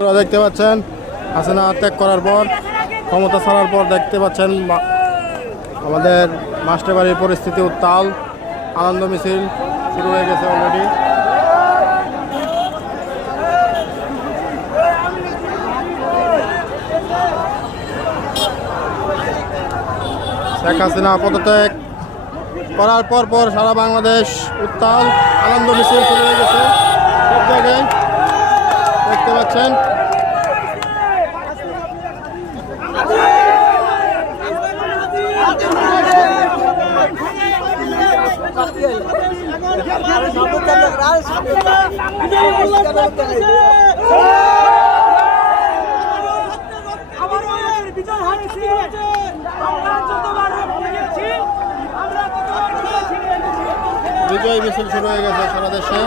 আপনারা দেখতে পাচ্ছেন হাসিনা ত্যাগ করার পর ক্ষমতা ছাড়ার পর দেখতে পাচ্ছেন আমাদের মাস্টারবাড়ির পরিস্থিতি উত্তাল। আনন্দ মিছিল শুরু হয়ে গেছে অলরেডি। শেখ হাসিনা পদত্যাগ করার পর সারা বাংলাদেশ উত্তাল। আনন্দ মিছিল শুরু হয়ে গেছে সব জায়গায় দেখতে পাচ্ছেন। বিজয় মিছিল শুরু হয়ে গেছে সারা দেশে।